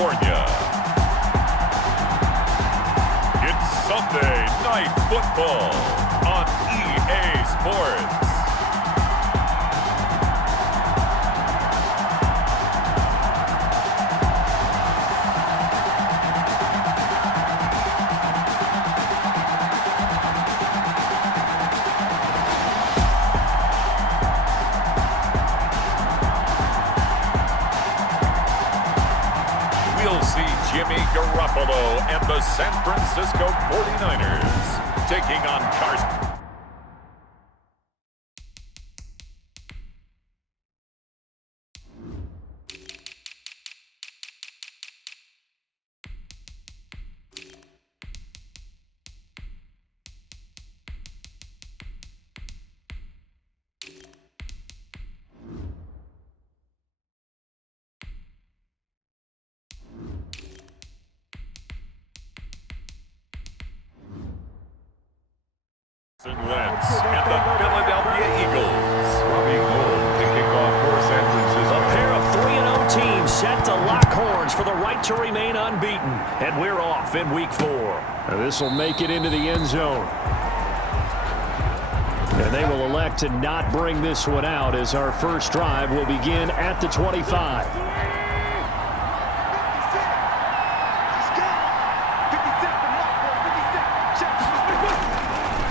California. It's Sunday Night Football on EA Sports. We'll see Jimmy Garoppolo and the San Francisco 49ers taking on Carson. Wentz and the Philadelphia Eagles. Robbie Gould kicking off for San Francisco. A pair of 3-0 teams set to lock horns for the right to remain unbeaten. And we're off in week 4. This will make it into the end zone. And they will elect to not bring this one out as our first drive will begin at the 25.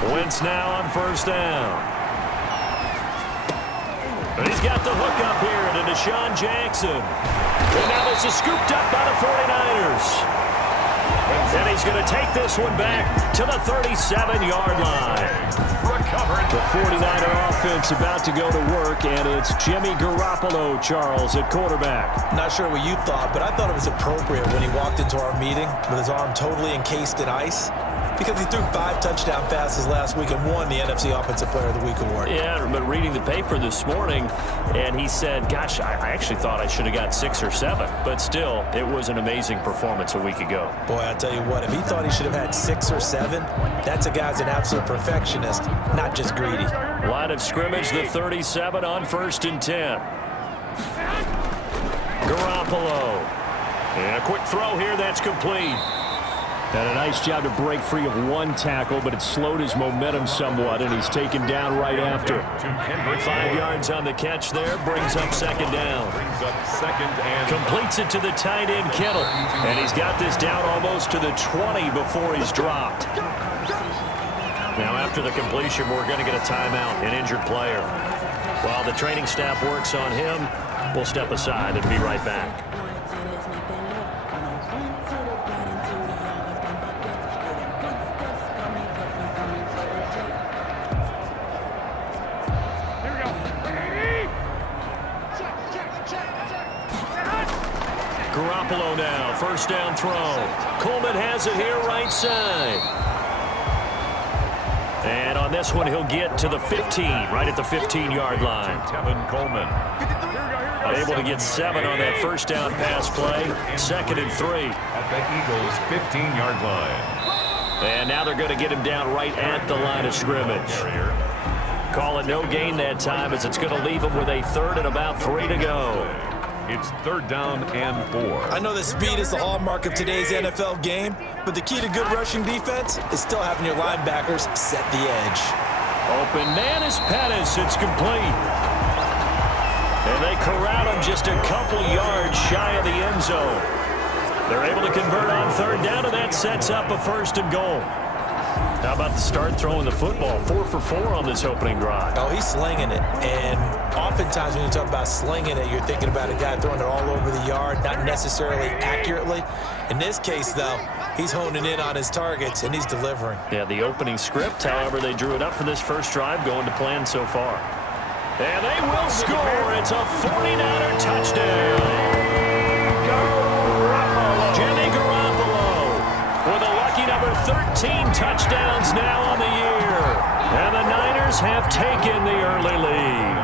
Wentz now on first down. And he's got the hook up here to Deshaun Jackson. And now this is scooped up by the 49ers. And he's going to take this one back to the 37-yard line. The 49er offense about to go to work, and it's Jimmy Garoppolo, Charles, at quarterback. Not sure what you thought, but I thought it was appropriate when he walked into our meeting with his arm totally encased in ice, because he threw 5 touchdown passes last week and won the NFC Offensive Player of the Week award. Yeah, but reading the paper this morning, and he said, gosh, I actually thought I should have got 6 or 7. But still, it was an amazing performance a week ago. Boy, I tell you what, if he thought he should have had 6 or 7, that's a guy's an absolute perfectionist, not just greedy. Line of scrimmage, the 37 on 1st and 10. Garoppolo. And a quick throw here, that's complete. And a nice job to break free of one tackle, but it slowed his momentum somewhat, and he's taken down right after. 5 yards on the catch there, brings up second down. Completes it to the tight end, Kittle. And he's got this down almost to the 20 before he's dropped. Now after the completion, we're going to get a timeout, an injured player. While the training staff works on him, we'll step aside and be right back. Garoppolo now, first down throw. Coleman has it here right side. And on this one, he'll get to the 15, right at the 15-yard line. Tevin Coleman. Able to get 7 on that first down pass play. 2nd and 3. At the Eagles' 15-yard line. And now they're going to get him down right at the line of scrimmage. Call it no gain that time, as it's going to leave him with a 3rd and about 3 to go. It's 3rd down and 4. I know that speed is the hallmark of today's NFL game, but the key to good rushing defense is still having your linebackers set the edge. Open man is Pettis. It's complete. And they corral him just a couple yards shy of the end zone. They're able to convert on 3rd down, and that sets up a 1st and goal. How about the start throwing the football? 4 for 4 on this opening drive. Oh, he's slinging it. And oftentimes when you talk about slinging it, you're thinking about a guy throwing it all over the yard, not necessarily accurately. In this case, though, he's honing in on his targets, and he's delivering. Yeah, the opening script, however, they drew it up for this first drive, going to plan so far. And they will score. It's a 49er touchdown. Jimmy Garoppolo with a lucky number 13 touchdowns now on the year. And the Niners have taken the early lead.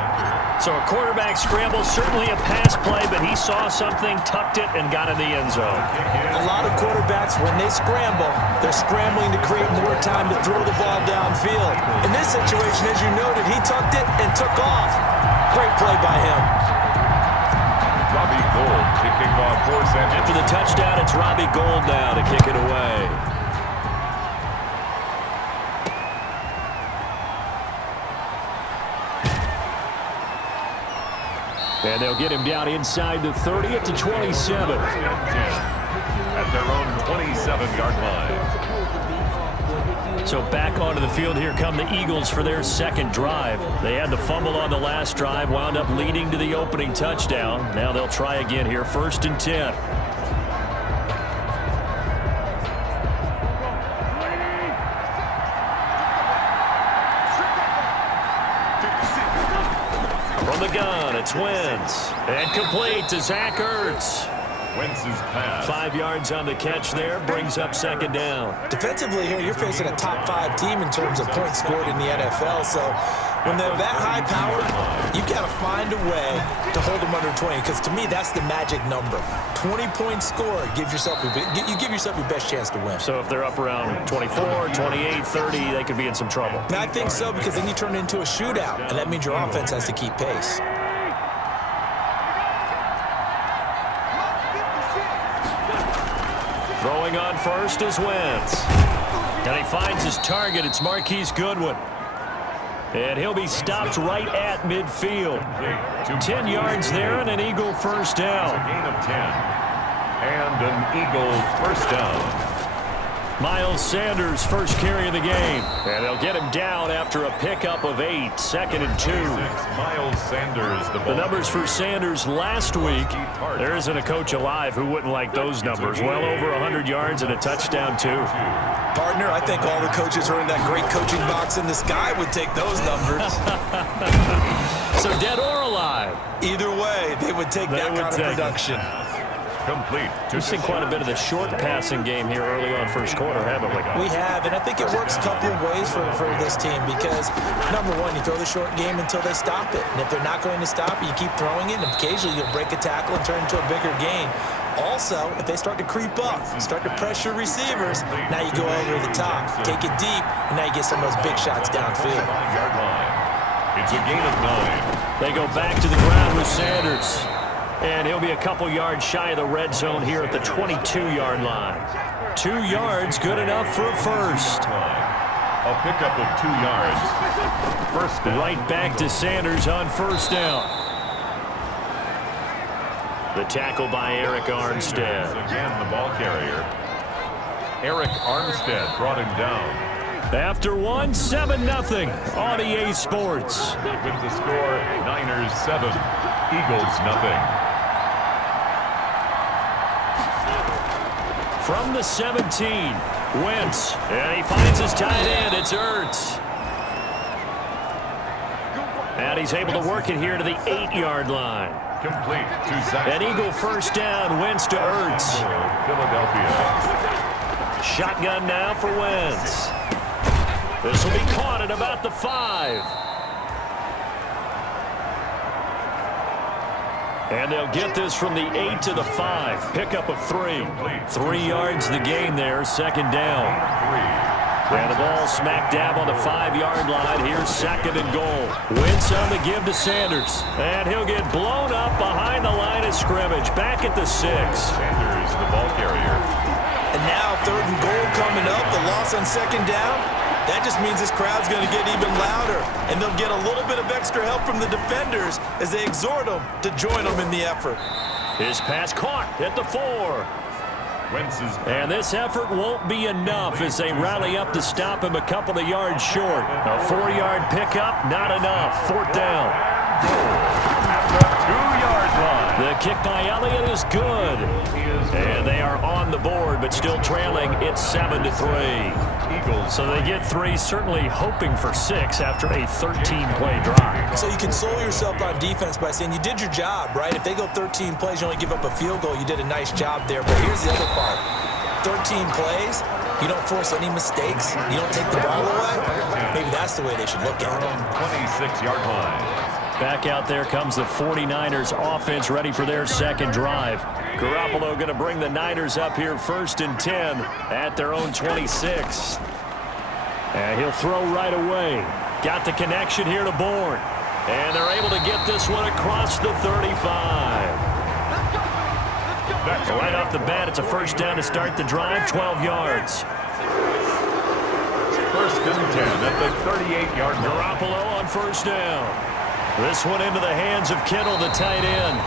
So a quarterback scramble, certainly a pass play, but he saw something, tucked it, and got in the end zone. A lot of quarterbacks, when they scramble, they're scrambling to create more time to throw the ball downfield. In this situation, as you noted, he tucked it and took off. Great play by him. Robbie Gold to kick off for San Francisco. After the touchdown, it's Robbie Gould now to kick it away. And they'll get him down inside the 30 at the 27. At their own 27-yard line. So back onto the field, here come the Eagles for their second drive. They had the fumble on the last drive, wound up leading to the opening touchdown. Now they'll try again here, 1st and 10. From the gun, it's Wentz. And complete to Zach Ertz. Wentz's pass. 5 yards on the catch there, brings up 2nd down. Defensively here, you're facing a top 5 team in terms of points scored in the NFL. So when they're that high powered, you've got to find a way to hold them under 20. Because to me, that's the magic number. 20-point score gives yourself you give yourself your best chance to win. So if they're up around 24, 28, 30, they could be in some trouble. And I think so, because then you turn it into a shootout, and that means your offense has to keep pace. Throwing on first is Wentz. And he finds his target. It's Marquise Goodwin. And he'll be stopped right at midfield. 10 yards there and an Eagle first down. It's a gain of 10. And an Eagle first down. Miles Sanders first carry of the game. And they'll get him down after a pickup of 8. 2nd and 2. Miles Sanders, the numbers for Sanders last week. There isn't a coach alive who wouldn't like those numbers. Well over 100 yards and a touchdown, too. Partner, I think all the coaches who are in that great coaching box in the sky would take those numbers. So dead or alive? Either way, they would take that kind of production. Complete. We've seen quite a bit of the short passing game here early on first quarter, haven't we? We have, and I think it works a couple of ways for this team because, number one, you throw the short game until they stop it. And if they're not going to stop it, you keep throwing it, and occasionally you'll break a tackle and turn into a bigger gain. Also, if they start to creep up, start to pressure receivers, now you go over the top, take it deep, and now you get some of those big shots downfield. It's a gain of 9. They go back to the ground with Sanders. And he'll be a couple yards shy of the red zone here at the 22-yard line. 2 yards, good enough for a first. A pickup of 2 yards. First down. Right back to Sanders on first down. The tackle by Eric Armstead. Again, the ball carrier. Eric Armstead brought him down. After one, 7-0 on EA Sports. With the score, Niners 7, Eagles 0. From the 17, Wentz, and he finds his tight end. It's Ertz. And he's able to work it here to the 8-yard line. Complete to Zach. An Eagle first down, Wentz to Ertz. Philadelphia. Shotgun now for Wentz. This will be caught at about the 5. And they'll get this from the 8 to the 5. Pickup of 3. 3 yards the gain there, 2nd down. And the ball smack dab on the 5-yard line. Here's 2nd and goal. Wentz on the give to Sanders. And he'll get blown up behind the line of scrimmage. Back at the 6. Sanders, the ball carrier. And now 3rd and goal coming up. The loss on 2nd down. That just means this crowd's going to get even louder, and they'll get a little bit of extra help from the defenders as they exhort them to join them in the effort. His pass caught at the 4. And this effort won't be enough as they rally up to stop him a couple of yards short. A 4-yard pickup, not enough. 4th down. At the 2-yard line. The kick by Elliott is good. And they are on the board, but still trailing. It's 7-3. Eagles. So they get 3, certainly hoping for 6 after a 13-play drive. So you console yourself on defense by saying you did your job, right? If they go 13 plays, you only give up a field goal, you did a nice job there. But here's the other part. 13 plays, you don't force any mistakes, you don't take the ball away. Maybe that's the way they should look at it. 26-yard line. Back out there comes the 49ers offense ready for their second drive. Garoppolo going to bring the Niners up here 1st and 10 at their own 26. And he'll throw right away. Got the connection here to Bourne. And they're able to get this one across the 35. Right off the bat, it's a first down to start the drive, 12 yards. First and 10 at the 38-yard line. Garoppolo on first down. This one into the hands of Kittle, the tight end.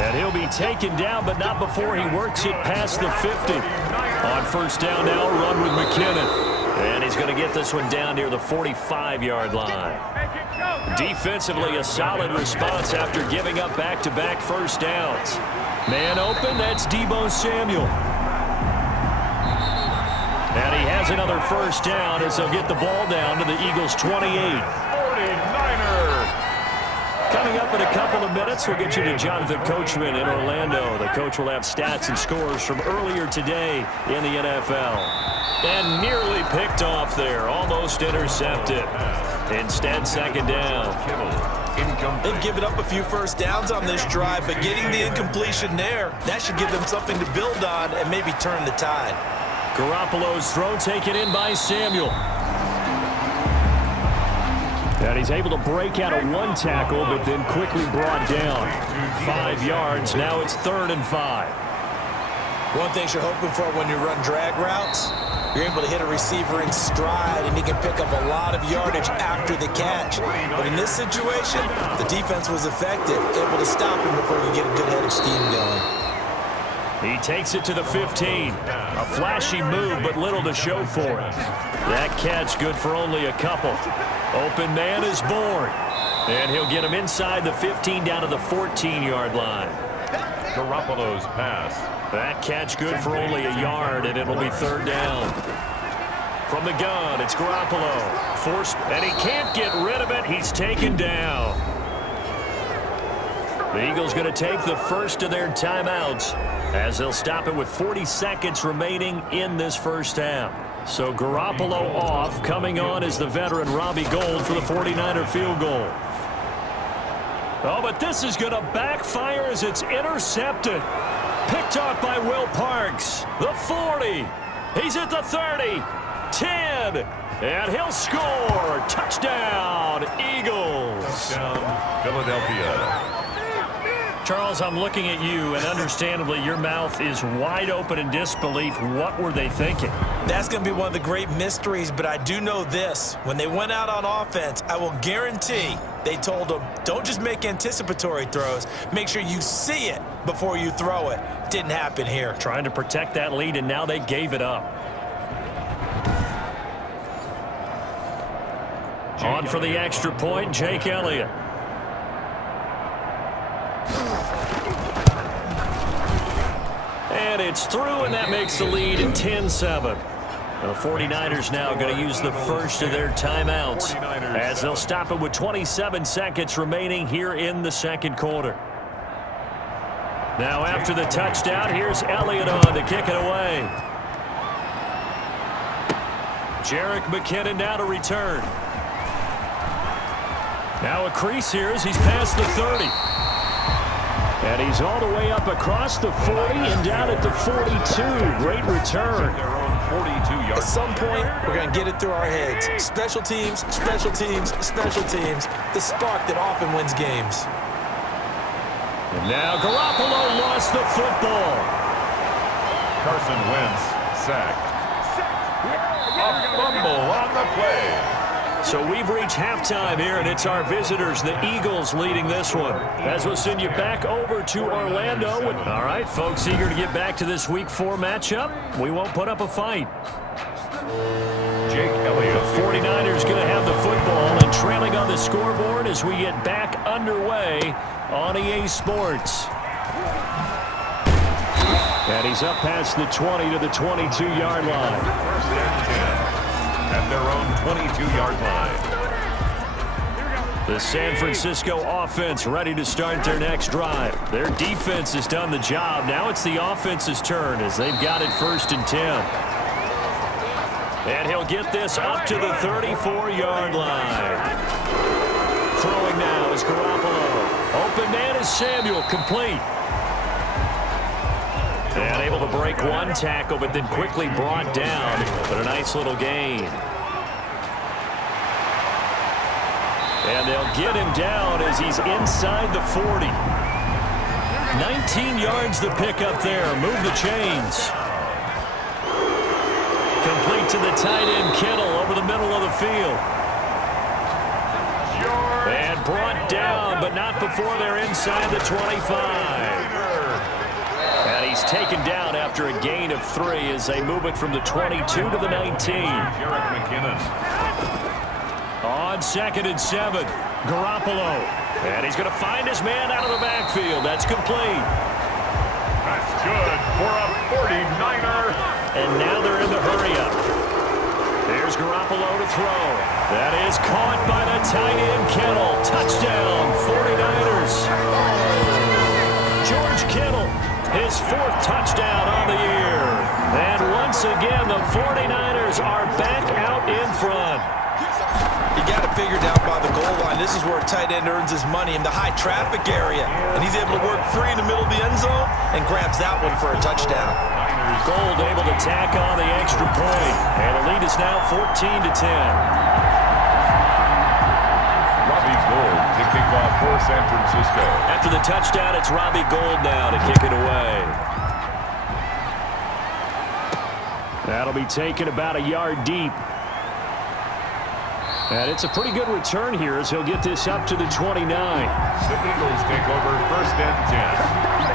And he'll be taken down, but not before he works it past the 50. On first down now, run with McKinnon. And he's going to get this one down near the 45-yard line. Defensively, a solid response after giving up back-to-back first downs. Man open, that's Deebo Samuel. And he has another first down as they'll get the ball down to the Eagles' 28. 49er. Coming up in a couple of minutes, we'll get you to Jonathan Coachman in Orlando. The coach will have stats and scores from earlier today in the NFL. And nearly picked off there, almost intercepted. Instead, second down. They've given up a few first downs on this drive, but getting the incompletion there, that should give them something to build on and maybe turn the tide. Garoppolo's throw taken in by Samuel. And he's able to break out of one tackle, but then quickly brought down. 5 yards, now it's 3rd and 5. One thing you're hoping for when you run drag routes, you're able to hit a receiver in stride, and he can pick up a lot of yardage after the catch. But in this situation, the defense was effective, able to stop him before you get a good head of steam going. He takes it to the 15. A flashy move, but little to show for it. That catch good for only a couple. Open man is born. And he'll get him inside the 15 down to the 14-yard line. Garoppolo's pass. That catch good for only a yard, and it'll be 3rd down. From the gun, it's Garoppolo. Forced, and he can't get rid of it. He's taken down. The Eagles going to take the first of their timeouts as they'll stop it with 40 seconds remaining in this first half. So Garoppolo off. Coming on is the veteran Robbie Gould for the 49er field goal. Oh, but this is going to backfire as it's intercepted. Picked off by Will Parks. The 40. He's at the 30. 10. And he'll score. Touchdown, Eagles. Touchdown, Philadelphia. Charles, I'm looking at you, and understandably, your mouth is wide open in disbelief. What were they thinking? That's going to be one of the great mysteries, but I do know this. When they went out on offense, I will guarantee they told them, don't just make anticipatory throws. Make sure you see it before you throw it. Didn't happen here. Trying to protect that lead, and now they gave it up. On for the extra point, Jake Elliott. And it's through, and that makes the lead 10-7. The 49ers now going to use the first of their timeouts as they'll stop it with 27 seconds remaining here in the second quarter. Now after the touchdown, here's Elliott on to kick it away. Jerick McKinnon now to return. Now a crease here as he's past the 30. And he's all the way up across the 40 and down at the 42. Great return. At some point, we're going to get it through our heads. Special teams, special teams, special teams. The spark that often wins games. And now Garoppolo lost the football. Carson Wentz sacked. A fumble on the play. So we've reached halftime here, and it's our visitors, the Eagles, leading this one. As we'll send you back over to Orlando. All right, folks, eager to get back to this Week 4 matchup. We won't put up a fight. Jake Elliott. The 49ers going to have the football and trailing on the scoreboard as we get back underway on EA Sports. And he's up past the 20 to the 22-yard line. First and 10. At their own 22-yard line. The San Francisco offense ready to start their next drive. Their defense has done the job. Now it's the offense's turn as they've got it 1st and 10. And he'll get this up to the 34-yard line. Throwing now is Garoppolo. Open man is Samuel, complete. And able to break one tackle, but then quickly brought down. But a nice little gain. And they'll get him down as he's inside the 40. 19 yards the pickup there. Move the chains. Complete to the tight end, Kittle, over the middle of the field. And brought down, but not before they're inside the 25. And he's taken down after a gain of 3 as they move it from the 22 to the 19. On 2nd and 7, Garoppolo. And he's going to find his man out of the backfield. That's complete. That's good for a 49er. And now they're in the hurry-up. There's Garoppolo to throw. That is caught by the tight end, Kittle. Touchdown, 49ers. George Kittle, his 4th touchdown on the year. And once again, the 49ers are back out in front. You got it figured out by the goal line. This is where a tight end earns his money in the high traffic area. And he's able to work free in the middle of the end zone and grabs that one for a touchdown. Gold able to tack on the extra point. And the lead is now 14-10. Robbie Gould to kick off for San Francisco. After the touchdown, it's Robbie Gould now to kick it away. That'll be taken about a yard deep. And it's a pretty good return here as he'll get this up to the 29. The Eagles take over 1st and 10.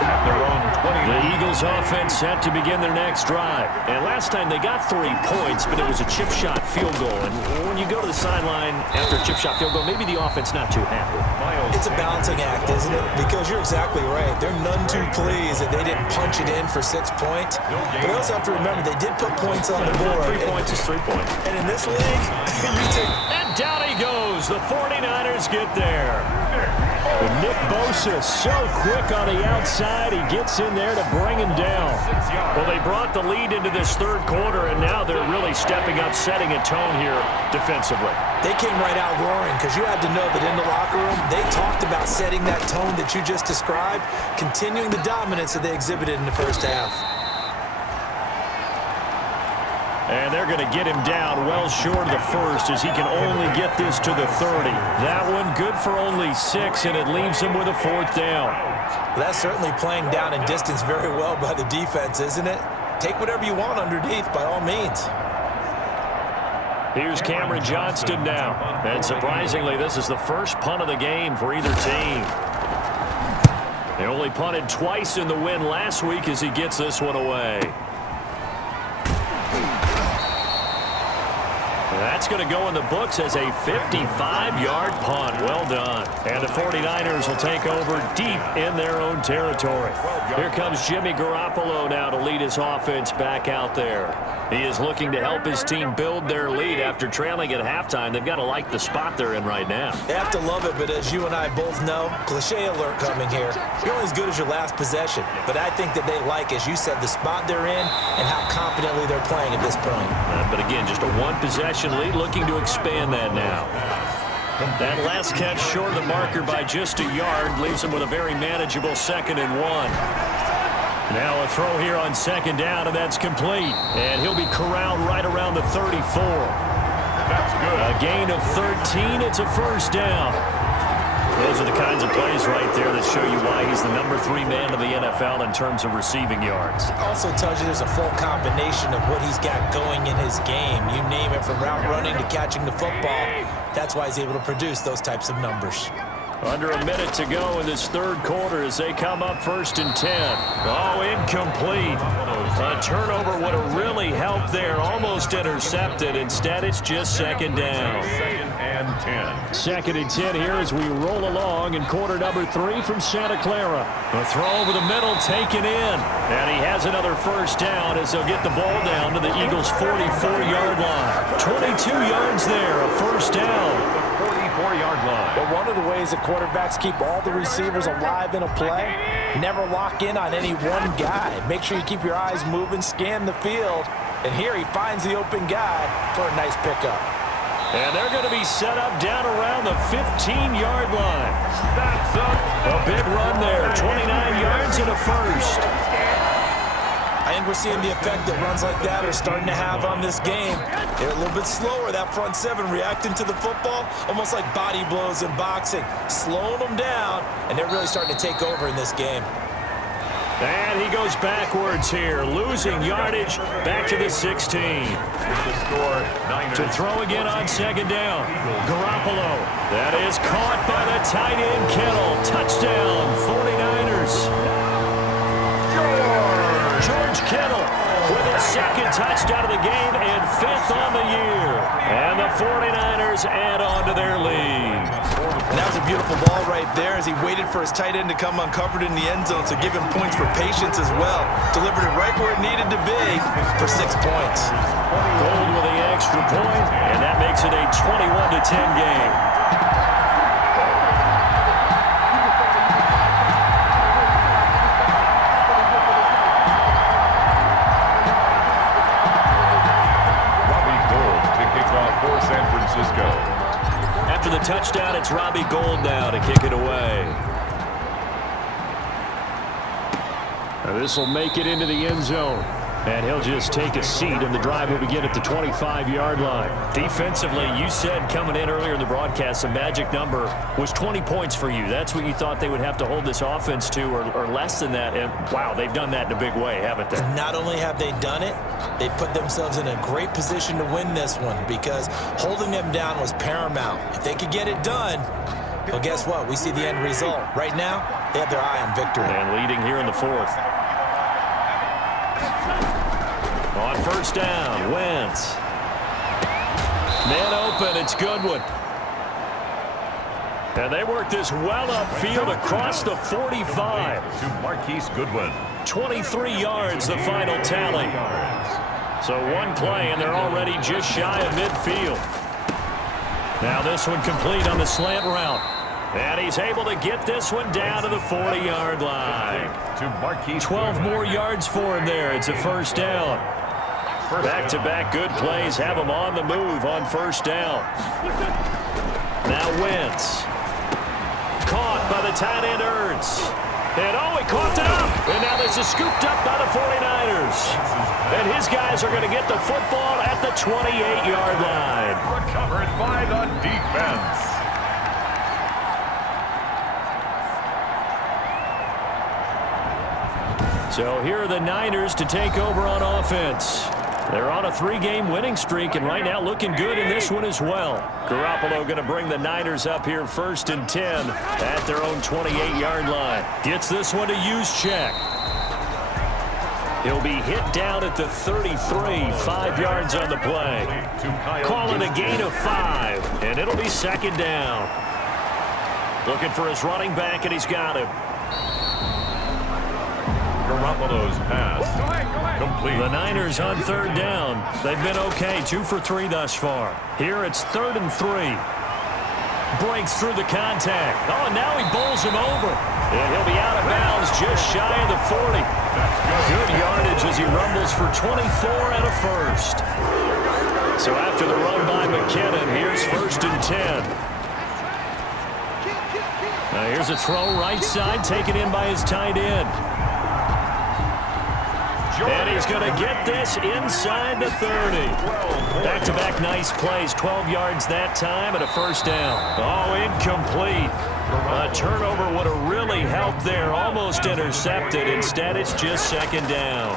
At their own 20. The Eagles offense set to begin their next drive. And last time they got 3 points, but it was a chip shot field goal. And when you go to the sideline after a chip shot field goal, maybe the offense not too happy. It's a balancing act, isn't it? Because you're exactly right. They're none too pleased that they didn't punch it in for 6 points. But you also have to remember they did put points on the board. 3 points is 3 points. And in this league, you take... And down he goes. The 49ers get there. But Nick Bosa so quick on the outside. He gets in there to bring him down. Well, they brought the lead into this 3rd quarter, and now they're really stepping up, setting a tone here defensively. They came right out roaring because you had to know that in the locker room, they talked about setting that tone that you just described, continuing the dominance that they exhibited in the 1st half. And they're going to get him down well short of the 1st as he can only get this to the 30. That one good for only 6, and it leaves him with a 4th down. Well, that's certainly playing down in distance very well by the defense, isn't it? Take whatever you want underneath by all means. Here's Cameron Johnston now. And surprisingly, this is the first punt of the game for either team. They only punted twice in the win last week as he gets this one away. That's going to go in the books as a 55-yard punt. Well done. And the 49ers will take over deep in their own territory. Here comes Jimmy Garoppolo now to lead his offense back out there. He is looking to help his team build their lead after trailing at halftime. They've got to like the spot they're in right now. They have to love it, but as you and I both know, cliche alert coming here. You're only as good as your last possession. But I think that they like, as you said, the spot they're in and how confidently they're playing at this point. But again, just a 1-possession lead, looking to expand that now. That last catch short of the marker by just a yard leaves him with a very manageable 2nd and 1. Now a throw here on 2nd down, and that's complete. And he'll be corralled right around the 34. That's good. A gain of 13. It's a 1st down. Those are the kinds of plays right there that show you why he's the number 3 man of the NFL in terms of receiving yards. Also tells you there's a full combination of what he's got going in his game. You name it, from route running to catching the football. That's why he's able to produce those types of numbers. Under a minute to go in this 3rd quarter as they come up 1st and 10. Oh, incomplete. A turnover would have really helped there. Almost intercepted. Instead, it's just 2nd down. 2nd and 10. 2nd and 10 here as we roll along in quarter number 3 from Santa Clara. A throw over the middle taken in. And he has another 1st down as they'll get the ball down to the Eagles' 44-yard line. 22 yards there, a 1st down. 44-yard line. But one of the ways that quarterbacks keep all the receivers alive in a play, never lock in on any one guy. Make sure you keep your eyes moving, scan the field, and here he finds the open guy for a nice pickup. And they're going to be set up down around the 15-yard line. That's a big run there, 29 yards and a 1st. I I think we're seeing the effect that runs like that are starting to have on this game. They're a little bit slower, that front seven, reacting to the football, almost like body blows in boxing, slowing them down, and they're really starting to take over in this game. And he goes backwards here, losing yardage back to the 16. To throw again on second down. Garoppolo. That is caught by the tight end Kittle. Touchdown, 49ers. George Kittle with his second touchdown of the game and 5th on the year. And the 49ers add on to their lead. And that was a beautiful ball right there as he waited for his tight end to come uncovered in the end zone, so give him points for patience as well. Delivered it right where it needed to be for 6 points. Gold with the extra point, and that makes it a 21-10 game. Robbie Gould to kick off for San Francisco. After the touchdown, it's Robbie Gould now to kick it away. This will make it into the end zone. And he'll just take a seat, and the drive will begin at the 25-yard line. Defensively, you said coming in earlier in the broadcast, the magic number was 20 points for you. That's what you thought they would have to hold this offense to, or less than that. And, wow, they've done that in a big way, haven't they? Not only have they done it, they put themselves in a great position to win this one because holding them down was paramount. If they could get it done, well, guess what? We see the end result. Right now, they have their eye on victory. And leading here in the 4th. On first down, Wentz. Man open, it's Goodwin. And they work this well upfield across the 45. To Marquise Goodwin. 23 yards, the final tally. So one play, and they're already just shy of midfield. Now this one complete on the slant route. And he's able to get this one down to the 40-yard line. To Marquise 12 more yards for him there. It's a first down. Back-to-back good plays have him on the move on first down. Now Wentz. Caught by the tight end Ertz. And he caught it up. And now this is scooped up by the 49ers. And his guys are going to get the football at the 28-yard line. recovered by the defense. So here are the Niners to take over on offense. They're on a 3-game winning streak, and right now looking good in this one as well. Garoppolo going to bring the Niners up here 1st and 10 at their own 28-yard line. Gets this one to Juszczyk. He'll be hit down at the 33, 5 yards on the play. Call it a gain of 5, and it'll be 2nd down. Looking for his running back, and he's got him. Garoppolo's pass complete. The Niners on 3rd down. They've been okay, 2 for 3 thus far. Here it's 3rd and 3. Breaks through the contact. Oh, and now he bowls him over. And he'll be out of bounds just shy of the 40. Good yardage as he rumbles for 24 and a first. So after the run by McKinnon, here's 1st and 10. Now here's a throw right side, taken in by his tight end. And he's going to get this inside the 30. Back-to-back nice plays, 12 yards that time and a first down. Oh, incomplete. A turnover would have really helped there, almost intercepted. Instead, it's just 2nd down.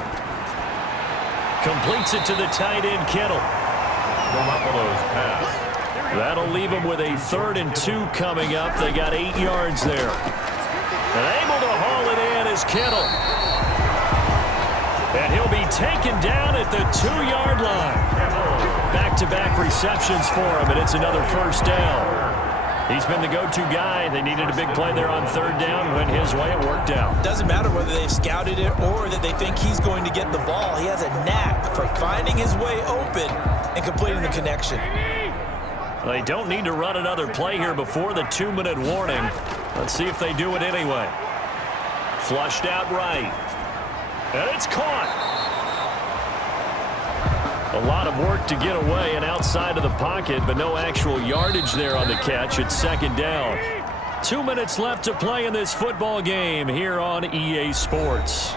Completes it to the tight end, Kittle. Garoppolo's pass. That'll leave him with a 3rd and 2 coming up. They got 8 yards there. And able to haul it in is Kittle. And he'll be taken down at the 2-yard line. Back-to-back receptions for him, and it's another first down. He's been the go-to guy. They needed a big play there on 3rd down. Went his way. It worked out. Doesn't matter whether they've scouted it or that they think he's going to get the ball. He has a knack for finding his way open and completing the connection. They don't need to run another play here before the 2-minute warning. Let's see if they do it anyway. Flushed out right. And it's caught. A lot of work to get away and outside of the pocket, but no actual yardage there on the catch. It's 2nd down. 2 minutes left to play in this football game here on EA Sports.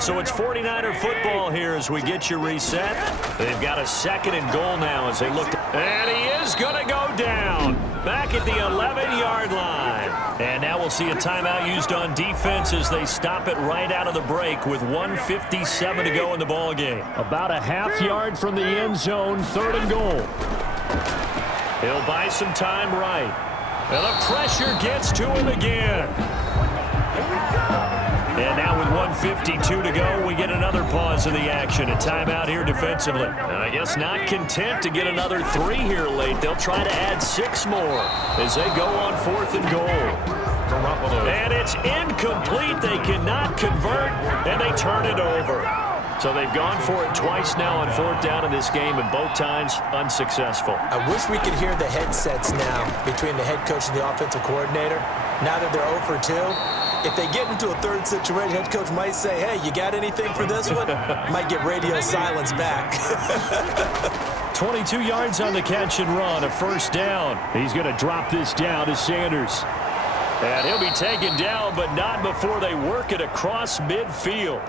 So it's 49er football here as we get you reset. They've got a 2nd and goal now as they look. And he is going to go down back at the 11-yard line. And now we'll see a timeout used on defense as they stop it right out of the break with 1:57 to go in the ball game. About a half yard from the end zone, 3rd and goal. He'll buy some time right. And the pressure gets to him again. And now with 1:52 to go, we get another pause of the action. A timeout here defensively. And I guess not content to get another 3 here late. They'll try to add 6 more as they go on 4th and goal. And it's incomplete. They cannot convert, and they turn it over. So they've gone for it twice now on 4th down in this game, and both times unsuccessful. I wish we could hear the headsets now between the head coach and the offensive coordinator. Now that they're 0 for 2, if they get into a 3rd situation, head coach might say, hey, you got anything for this one? Might get radio silence back. 22 yards on the catch and run, a 1st down. He's going to drop this down to Sanders. And he'll be taken down, but not before they work it across midfield.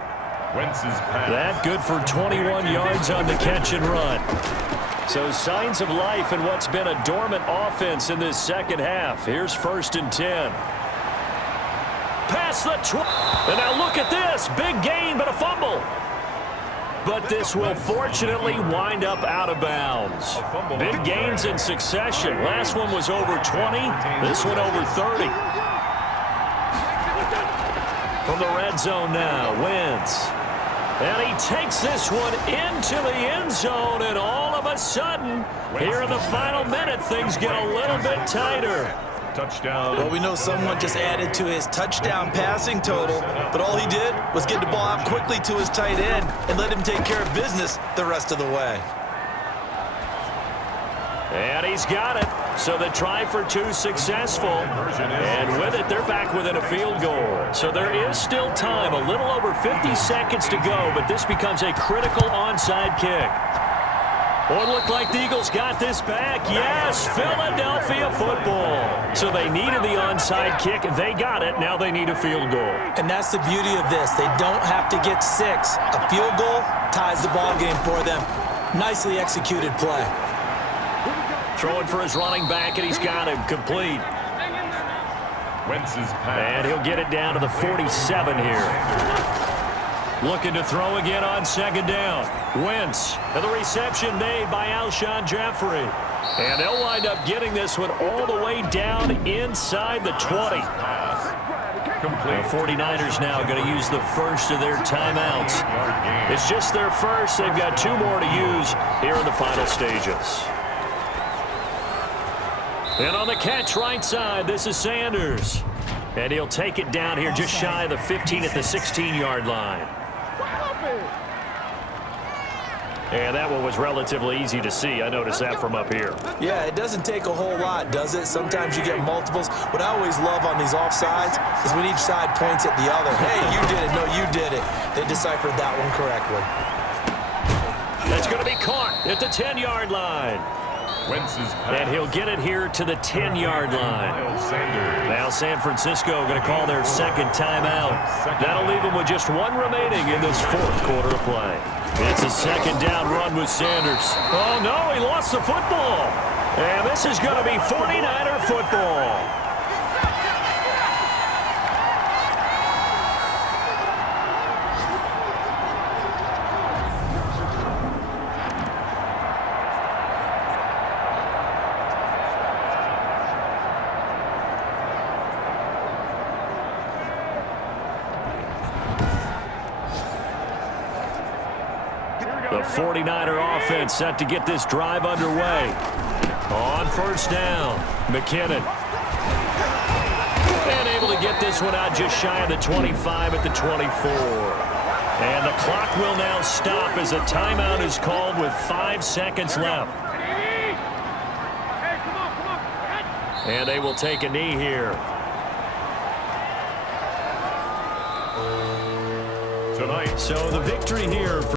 That good for 21 yards on the catch and run. So signs of life in what's been a dormant offense in this 2nd half. Here's 1st and 10. Past the 20. And now look at this. Big gain, but a fumble. But this will fortunately wind up out of bounds. Big gains in succession. Last one was over 20. This one over 30. From the red zone now, Wentz. And he takes this one into the end zone, and all of a sudden, here in the final minute, things get a little bit tighter. Touchdown. Well, we know someone just added to his touchdown passing total, but all he did was get the ball out quickly to his tight end and let him take care of business the rest of the way. And he's got it. So the try for 2 successful. And with it, they're back within a field goal. So there is still time, a little over 50 seconds to go, but this becomes a critical onside kick. Oh, it looked like the Eagles got this back. Yes, Philadelphia football. So they needed the onside kick. They got it. Now they need a field goal. And that's the beauty of this. They don't have to get 6. A field goal ties the ball game for them. Nicely executed play. Throwing for his running back, and he's got him complete. And he'll get it down to the 47 here. Looking to throw again on 2nd down. Wentz, and the reception made by Alshon Jeffrey. And they'll wind up getting this one all the way down inside the 20. The 49ers now going to use the first of their timeouts. It's just their first. They've got 2 more to use here in the final stages. And on the catch right side, this is Sanders. And he'll take it down here just shy of the 15 at the 16-yard line. And that one was relatively easy to see. I noticed that from up here. Yeah, it doesn't take a whole lot, does it? Sometimes you get multiples. What I always love on these offsides is when each side points at the other. Hey, you did it. No, you did it. They deciphered that one correctly. That's going to be caught at the 10-yard line. And he'll get it here to the 10-yard line. Now San Francisco going to call their 2nd timeout. That'll leave them with just 1 remaining in this 4th quarter of play. It's a 2nd down run with Sanders. Oh, no, he lost the football. And this is going to be 49er football. The 49er offense set to get this drive underway. On 1st down, McKinnon. And able to get this one out just shy of the 25 at the 24. And the clock will now stop as a timeout is called with 5 seconds left. And they will take a knee here. Tonight. So the victory here for